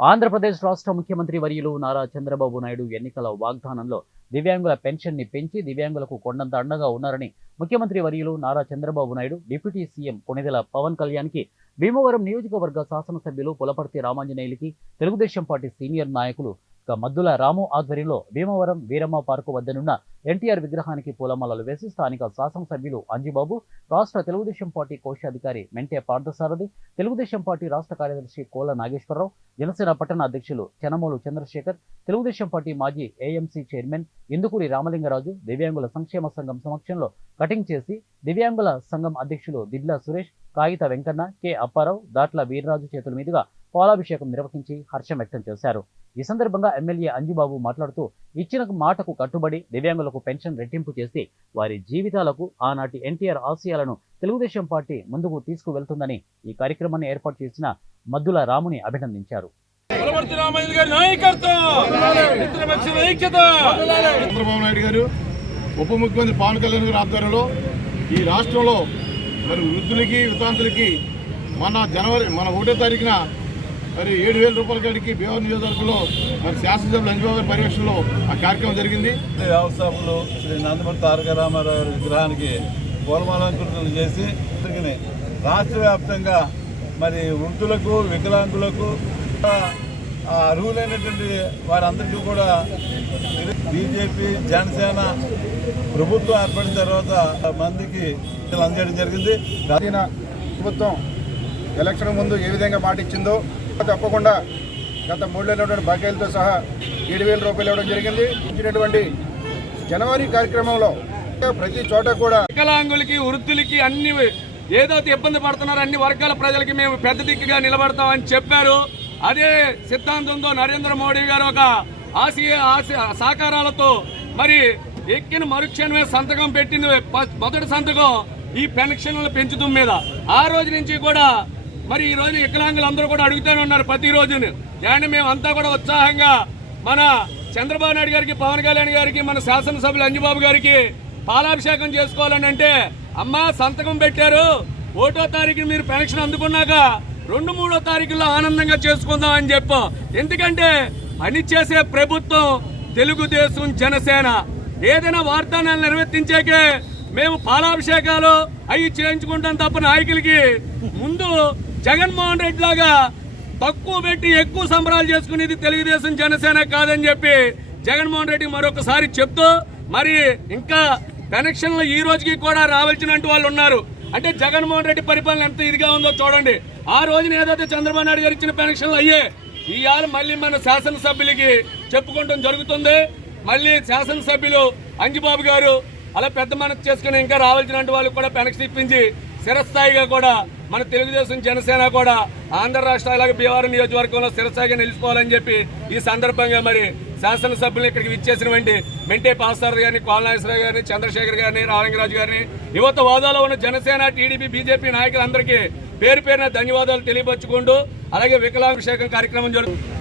ఆంధ్రప్రదేశ్ రాష్ట్ర ముఖ్యమంత్రి వర్యులు నారా చంద్రబాబు నాయుడు ఎన్నికల వాగ్దానంలో దివ్యాంగుల పెన్షన్ని పెంచి దివ్యాంగులకు కొండంత అండగా ఉన్నారని ముఖ్యమంత్రి వర్యులు నారా చంద్రబాబు నాయుడు డిప్యూటీ సీఎం కొణిదెల పవన్ కళ్యాణ్కి భీమవరం నియోజకవర్గ శాసనసభ్యులు పులపర్తి రామాంజనేయులకి తెలుగుదేశం పార్టీ సీనియర్ నాయకులు మద్దుల రాము ఆధ్వర్యంలో భీమవరం వీరమ్మ పార్కు వద్దనున్న ఎన్టీఆర్ విగ్రహానికి పూలమాలలు వేసి స్థానిక శాసనసభ్యులు అంజిబాబు రాష్ట్ర తెలుగుదేశం పార్టీ కోశాధికారి మెంటే పార్థసారథి తెలుగుదేశం పార్టీ రాష్ట్ర కార్యదర్శి కోల నాగేశ్వరరావు జనసేన పట్టణ అధ్యక్షులు చెనమూలు చంద్రశేఖర్ తెలుగుదేశం పార్టీ మాజీ ఏఎంసీ చైర్మన్ ఇందుకూరి రామలింగరాజు దివ్యాంగుల సంక్షేమ సంఘం సమక్షంలో కటింగ్ చేసి దివ్యాంగుల సంఘం అధ్యక్షులు దిడ్ల సురేష్ కాగిత వెంకన్న కె అప్పారావు దాట్ల వీర్రాజు చేతుల మీదుగా పాలాభిషేకం నిర్వహించి హర్షం వ్యక్తం చేశారు. ఈ సందర్భంగా ఎమ్మెల్యే అంజుబాబు మాట్లాడుతూ ఇచ్చిన మాటకు కట్టుబడి దివ్యాంగులకు పెన్షన్ రెట్టింపు చేసి వారి జీవితాలకు ఆనాటి ఎన్టీఆర్ ఆశయాలను తెలుగుదేశం పార్టీ ముందుకు తీసుకువెళ్తుందని ఈ కార్యక్రమాన్ని ఏర్పాటు చేసిన మద్దుల రాముని అభినందించారు. చంద్రబాబు నాయుడు గారు ఉప ముఖ్యమంత్రి పవన్ కళ్యాణ్ గారి ఆధ్వర్యంలో ఈ రాష్ట్రంలో మరి వృద్ధులకి వితాంతులకి మన జనవరి మన ఒకటో తారీఖున మరి ఏడు వేల రూపాయల కాడికి భీమవరం నియోజకవర్గంలో మరి శాసనసభ్యులు అంజబాబు గారి పర్యవేక్షణలో ఆ కార్యక్రమం జరిగింది. వ్యవస్థాపకులు శ్రీ నందమూరి తారక రామారావు గారి విగ్రహానికి పూలమాలంకృతులు చేసి రాష్ట్ర వ్యాప్తంగా మరి వృద్ధులకు వికలాంగులకు ఆ అర్హులైనటువంటి వారందరికీ కూడా బీజేపీ జనసేన ప్రభుత్వం ఏర్పడిన తర్వాత మందికి అందజేయడం జరిగింది. ప్రభుత్వం ఎలక్షన్ ముందు ఏ విధంగా మాట ఇచ్చిందో తప్పకుండా గత మూడేళ్ళటువంటి బకాయిలతో సహా ఏడు వేల రూపాయలు ఇవ్వడం జరిగింది. ఇచ్చినటువంటి జనవరి కార్యక్రమంలో ప్రతి చోట కూడా వికలాంగులకి వృద్ధులకి అన్ని ఏదైతే ఇబ్బంది పడుతున్నారో. అన్ని వర్గాల ప్రజలకి మేము పెద్ద దిక్కుగా నిలబడతామని చెప్పారు. అదే సిద్ధాంతంతో నరేంద్ర మోడీ గారు ఒక ఆశయ ఆశ మరి ఎక్కిన మరుక్షణమే సంతకం పెట్టింది. మొదటి సంతకం ఈ పెన్షన్ల పెంచుతుం మీద. ఆ రోజు నుంచి కూడా మరి ఈ రోజు వికలాంగులు అందరూ కూడా అడుగుతూనే ఉన్నారు ప్రతి రోజుని. దాన్ని మేము అంతా కూడా ఉత్సాహంగా మన చంద్రబాబు నాయుడు గారికి పవన్ కళ్యాణ్ గారికి మన శాసనసభ్యులు అంజబాబు గారికి పాలాభిషేకం చేసుకోవాలని అంటే అమ్మ సంతకం పెట్టారు. ఒకటో తారీఖు మీరు పెన్షన్ అందుకున్నాక రెండు మూడో తారీఖుల్లో ఆనందంగా చేసుకుందాం అని చెప్పాం. ఎందుకంటే పని చేసే ప్రభుత్వం తెలుగుదేశం జనసేన. ఏదైనా వాగ్దానాలు నిర్వర్తించాకే మేము పాలాభిషేకాలు అవి చేయించుకుంటాం తప్ప నాయకులకి ముందు జగన్మోహన్ రెడ్డి లాగా తక్కువ పెట్టి ఎక్కువ సంబరాలు చేసుకునేది తెలుగుదేశం జనసేన కాదని చెప్పి జగన్మోహన్ రెడ్డి మరొకసారి చెప్తూ మరి ఇంకా కనెక్షన్లు ఈ రోజుకి కూడా రావాల్సినట్టు వాళ్ళు ఉన్నారు. అంటే జగన్మోహన్ రెడ్డి పరిపాలన ఎంత ఇదిగా ఉందో చూడండి. ఆ రోజున ఏదైతే చంద్రబాబు నాయుడు గారు ఇచ్చిన పెన్షన్లు అయ్యే ఇవాళ మళ్ళీ మన శాసనసభ్యులకి చెప్పుకోవడం జరుగుతుంది. మళ్ళీ శాసనసభ్యులు అంజిబాబు గారు అలా పెద్ద మనసు చేసుకుని ఇంకా రావాల్సిన వాళ్ళకి కూడా పెన్షన్ ఇప్పించి చిరస్థాయిగా కూడా మన తెలుగుదేశం జనసేన కూడా ఆంధ్ర రాష్ట్ర అలాగే బీహార్ నియోజకవర్గంలో చిరస్థాయిగా నిలిచిపోవాలని చెప్పి ఈ సందర్భంగా మరి శాసనసభ్యులు ఇక్కడికి విచ్చేసినటువంటి మెంటే పాసారథి గారిని కోలనాగేశ్వరరావు గారిని చంద్రశేఖర్ గారిని రామలింగరాజు గారిని యువత హోదాలో ఉన్న జనసేన టీడీపీ బీజేపీ నాయకులందరికీ పేరు పేరున ధన్యవాదాలు తెలియపరుచుకుంటూ అలాగే వికలాంగ కార్యక్రమం జరుగుతుంది